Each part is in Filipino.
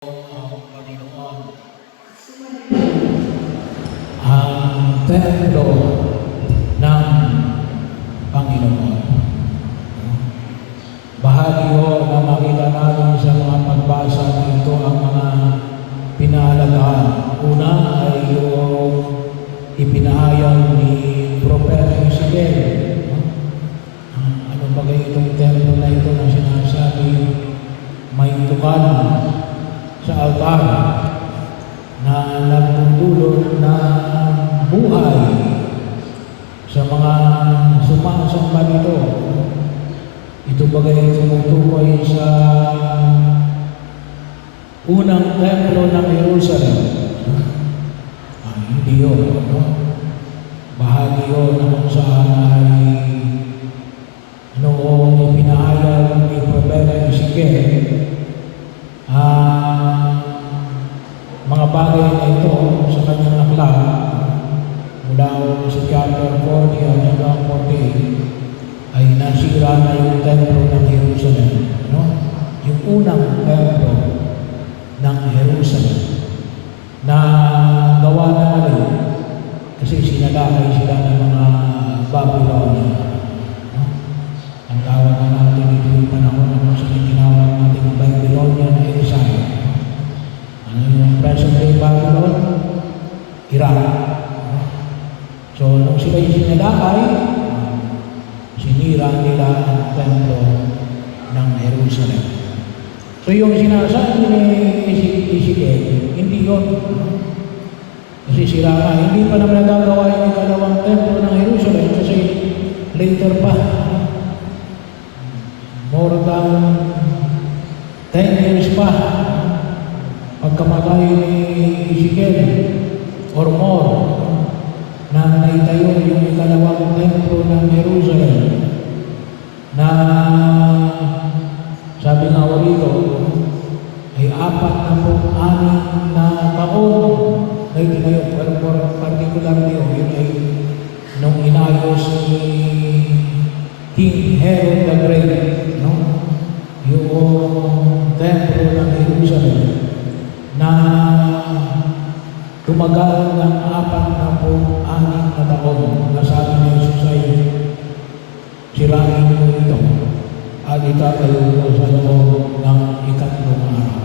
ang Panginoon. Ang templo ng Panginoon. Bahagi ho na makita natin sa mga pagbasa na ito ang mga pinahalagahan. Una ay yung ipinahayag ni Propeta Ezekiel. Ano ba kayo itong templo na ito na sinasabi may tukan sa altar na nagdudulot na buhay sa mga sumasamba nito. Ito bagay tumutukoy sa unang templo ng Jerusalem. Hindi yun. Bahagi yun na kung saan ay noong ipinahayag ni Propeta Ezekiel mga bagay na ito sa kanyang aklat mula sa chapter 40 hanggang 48 ay nasira na yung templo ng Jerusalem. Yung unang templo ng Jerusalem na gawa na ulit kasi sinalakay sila ng mga Babylonian. Ang tawag na natin ito yung panahon na sa tinawag natin Babylonian exile. Ano yung present day Babylon? Iraq. So, nung sila yung sinalakay, sinira nila ang templo ng Jerusalem. So, yung sinasabi ni Ezekiel, hindi yun. Kasi sila ka, hindi pa naman nagagawa yung ikalawang templo ng Jerusalem kasi later pa. More than 10 years pa pagkamatay ni Ezekiel or more na naitayo yung ikalawang templo ng Jerusalem na sabi nga rito ay 46 na taon na itinayo. Pero particularly yun ay nung inayos ni King Herod the Great, yung templo ng Jerusalem na tumagal ng 46 na taon na sabi ni Jesus ay sirain mo ito at itatayo mo sa loob ng ikatlong araw.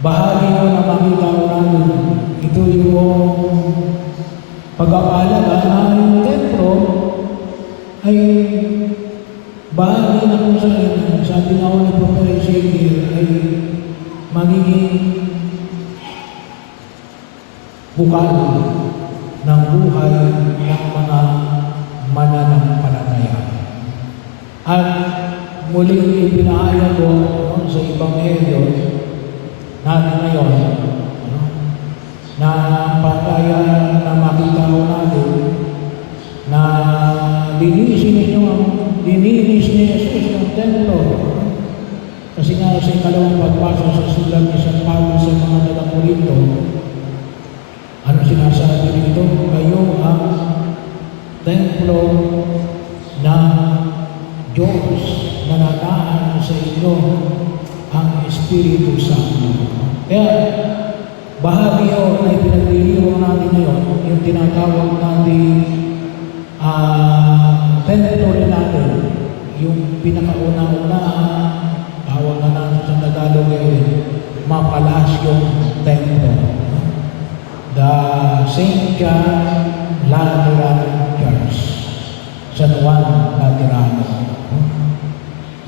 Bahagi mo na makita ko namin ito yung pag-aalaga na yung templo ay bahagi na kung saan sabi nga ni Propeta Ezekiel ay magiging bukal ng buhay ng mga mananampalataya. At muling ipinahayag ko sa Ebanghelyo natin ngayon na pataya na makita ko natin na lininis ni Jesus ng templo. Kasi nga sa ikalawang pagbasa sa sulat ni San Pablo sa mga Taga-Corinto, ano sinasabi dito? Kayo ang templo ng Diyos na nataan sa inyo ang Espiritu Santo. Kaya bahagi yun na ipinagliliwang natin ngayon, yung tinatawag natin templo rin natin, yung pinakauna-una tawag na natin sa Tagalog ay Mapalasyong Templo. The St. John Lateran Church, San Juan Laterano,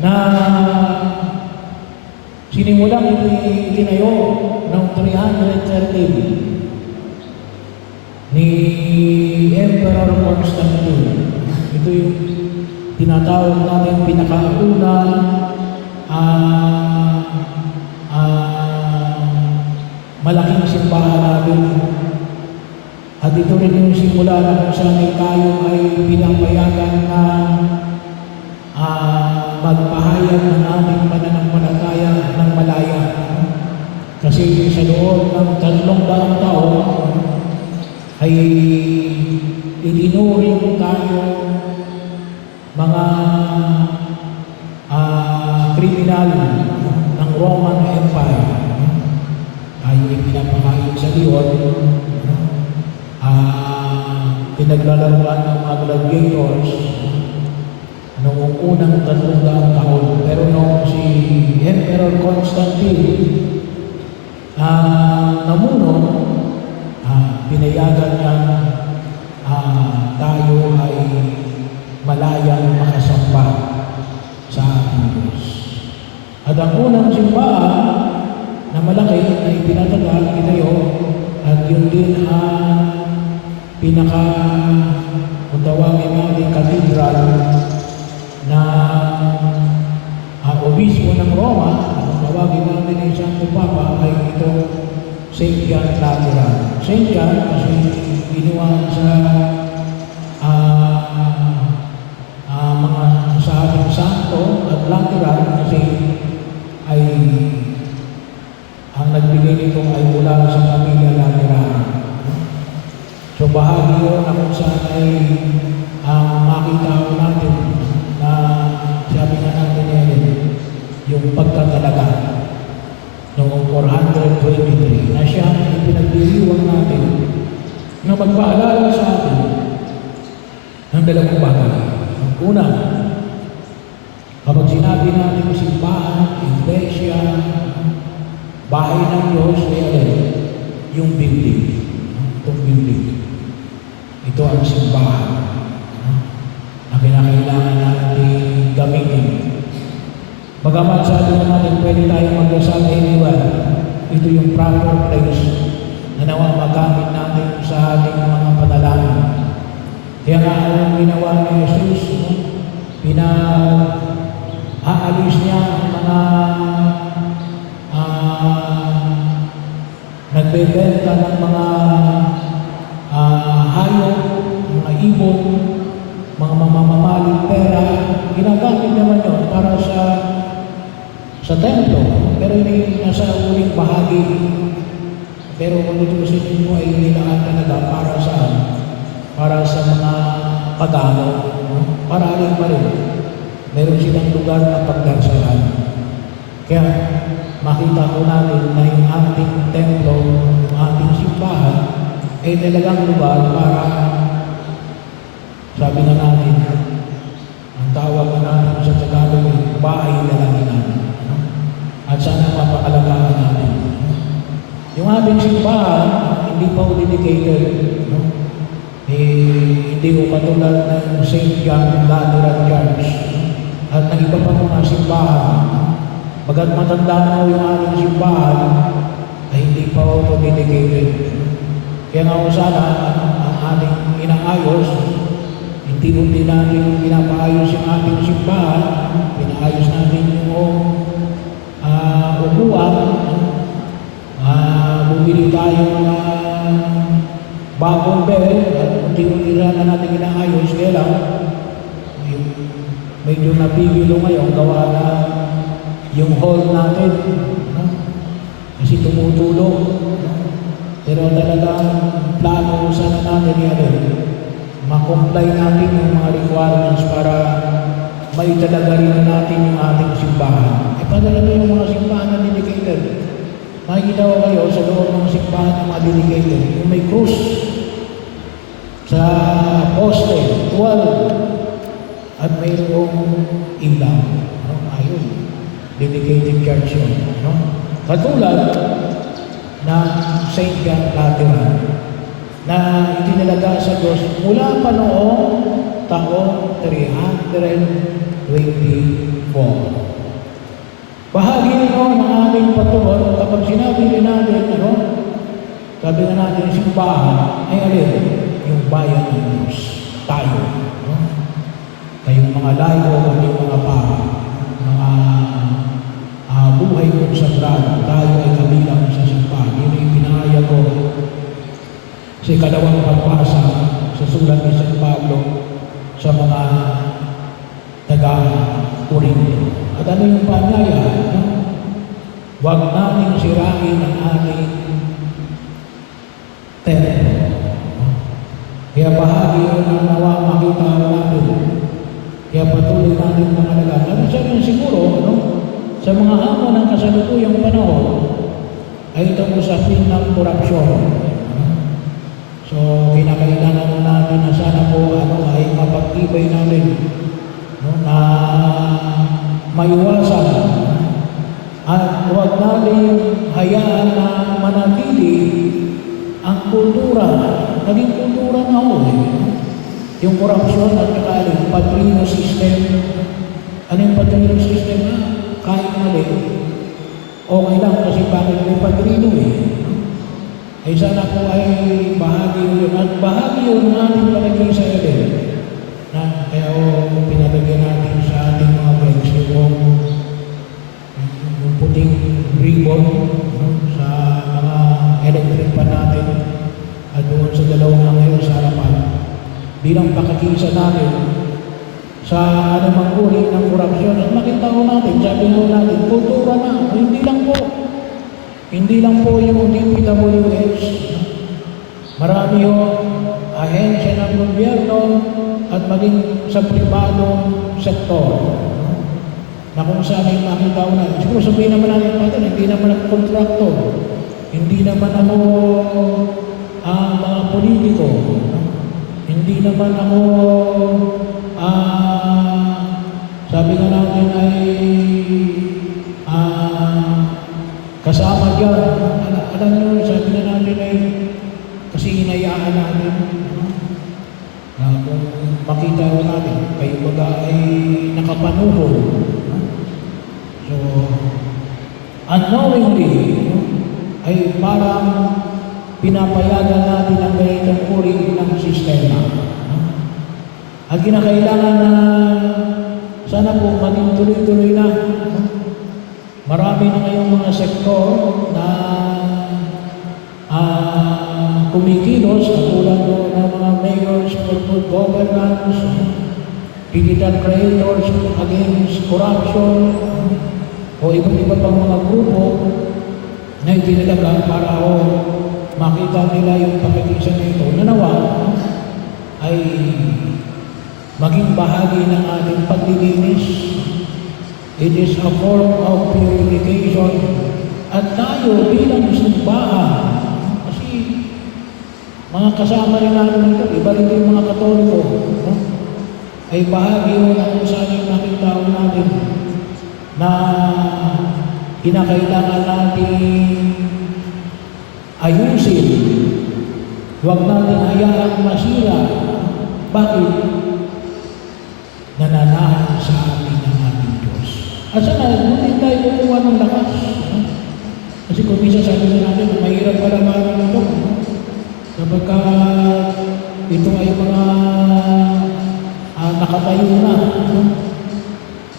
na sinimulang itinayo ng 313 ni Emperor Constantine. Ito yung tinatawag natin pinakauna malaking simbahan natin. At ito rin yung simula na kung saan tayo ay pinapayagan na magpahayag ng ating pananampalataya ng malaya. Kasi sa loob ng 300 taon ay itinuring tayo mga kriminal ng Roman Empire. pinapakain sa leon, pinaglalaruan ng mga gladiators noong unang 300 taon. Pero nung si Emperor Constantine namuno, pinayagan niya tayo ay malayang makasamba sa ating Diyos. At ang unang simbahan na malaki na ipinatagal, itayo, at yun din kung tawagin natin cathedral na obispo ng Roma, kung tawagin natin ng Santo Papa, ay ito St. John Lateran. St. John kasi ginawa sa mga sa ating santo, at Lateran kasi ay ang nagbigay nito ay mula sa pamilya Lateran. So bahagi yun na kung saan ay makita ko natin na sabi nga natin yan, yung pagtatalaga noong 423 na siya ay pinagdiriwang natin na magpaalala sa atin ng dalawang bagay. Ang una, kapag sinabi natin simbahan, iglesia, bahay ng Diyos, yung building, itong building. Ito ang simbahan na kinakailangan natin gamitin. Bagamat sabi natin pwede tayong magdasal anywhere, ito yung proper place na nawa magamit natin sa ating mga panalangin. Kaya nga ang ginawa ni Jesus, aalis niya ang mga nagbebenta ng mga hayop, mga ibon, mga mamamaling pera. Ginagamit naman yun para sa templo, pero hindi nasa uling bahagi. Pero kung itusin mo ay nilaan talaga para sa mga pagano, para alin pa rin. Meron silang lugar na pagdarsalan. Kaya makita ko natin na yung ating templo, yung ating simbahan, ay talagang lugar para, sabi nga natin, ang tawag natin sa Tagalog ay bahay na lang natin. At sana mapakalagaan natin. Yung ating simbahan, hindi pa dedicated. Hindi ko katulad ng St. John Lateran Church at ng iba pa mga simbahan. Bagat matanda na yung ating simbahan, ay hindi pa ako dedicated. Kaya nga sana ang ating inaayos, hindi natin pinapaayos yung ating simbahan, pinaayos natin yung upuan, bumili tayo ng bagong bed, at hindi na natin inaayos, kaya lang, medyo napigilo ngayon, gawa na yung hall natin, kasi tumutulong. Pero talagang plano sana natin makomply natin yung mga requirements para maitalaga rin natin yung ating simbahan. Padala na yung mga simbahan na dedicated. Makikita ko kayo sa loob ng simbahan na mga dedicated, yung may krus sa poste, 12, at mayroong ilaw. Ayun, dedicated church yun. Katulad na St. John Lateran na itinalaga sa Diyos mula pa noong taong 324. Bahagi nito ng ating patuloy kapag sinabi rin natin, sabi nga natin simbahan, ay alin, yung bayan ng Diyos, tayo. Kayong mga layo, kayong mga mga buhay kong sagrado, tayo ay kabilang sa simbahan. Yun ay pinahaya ko sa ikalawang pagbasa sa sulat ni San Pablo sa mga taga-Corinto. At ano yung panyaya? Huwag nating sirain ang ating templo. Kaya bahagi yun ang nawa makita natin. Kaya patuloy natin pangalagaan. Ano siya rin siguro, sa mga hamon ng kasalukuyang panahon, ay itong usapin ng korupsyon. So, kinakailangan natin na sana po ay mapagtibay natin na maiwasan at huwag natin hayaan na manatili ang kultura, naging kultura na ho yung korupsyon at saka yung padrino system. Ano yung padrino system? Kahit mali, okay lang kasi bakit may padrino ay sana po ay bahagi yun at bahagi yun ng ating palagay din na kaya pinalagyan natin sa ating mga friends yung puting ribbon sa mga electric pa natin at doon sa dalawang ngayon sa harapan bilang pakikisa natin sa anumang uri ng korupsyon at makita ko natin, sabi ko natin, kultura na, hindi lang po yung DPWH, marami yung ahensya ng gobyerno at maging sa pribadong sektor na kung saan ay makita ko natin. Siguro sabihin naman natin natin, hindi naman ako kontraktor, hindi naman ako mga politiko, hindi naman ako sabi nga natin ay kasama dyan. Alam nyo, sabi nga natin ay kasi hinayaan natin kung makita ko natin kayo baga ay nakapanuhol. So, unknowingly ay parang pinapayagan natin ang ganitong uri ng sistema. Ang kinakailangan na sana po maging tuloy-tuloy na. Marami na ngayong mga sektor na kumikilos katulad ng mga mayors for good governance, digital creators against corruption, o iba't iba pang mga grupo na itinalaga para makita nila yung pakikisa nito na nawa ay maging bahagi ng ating paglilinis. It is a form of purification at tayo bilang simbahan kasi mga kasama rin natin ito, iba rin yung mga Katoliko ay bahagi na kung saan yung nakita natin na kinakailangan natin ayusin. Huwag natin hayaang masira. Bakit? Nananahan sa atin ng ating Diyos. At sana, hindi tayo kukuha ng lakas. Kasi kung minsan sabi natin, mahirap pala maraming ito. Kapag ito ay mga nakatayo na.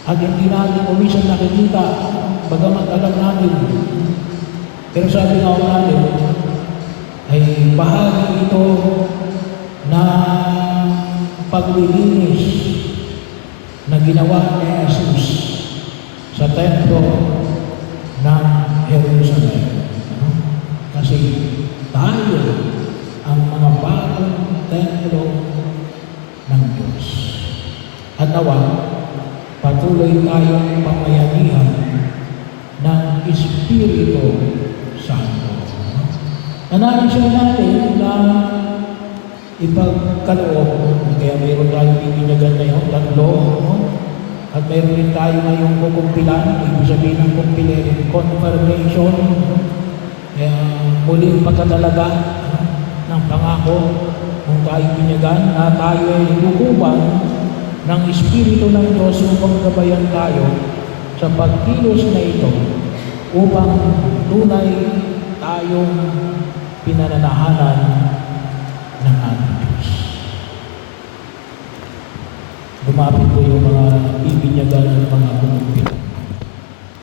At hindi natin kumisan nakikita, bagamat alam natin. Pero sabi nga natin, ay bahagi ito na paglilinis na ginawa ni Jesus sa templo ng Jerusalem. Kasi tayo ang mga bagong templo ng Diyos. At nawa, patuloy tayong pamayanihan ng Espiritu Santo. Nanaisip natin na ipagkaloob, kaya mayroon tayong ibinyagan na yung tatlo, at mayroon rin tayo ngayong kukumpilan, ibig sabihin ng kumpilin, confirmation, muling pagkatalaga ng pangako kung tayo binyagan na tayo ay lukuban ng Espiritu ng Diyos upang gabayan tayo sa pagkilos na ito upang tunay tayong pinananahanan ng ating Diyos. Lumapit po yung mga ibinyagan at mga kumumpit.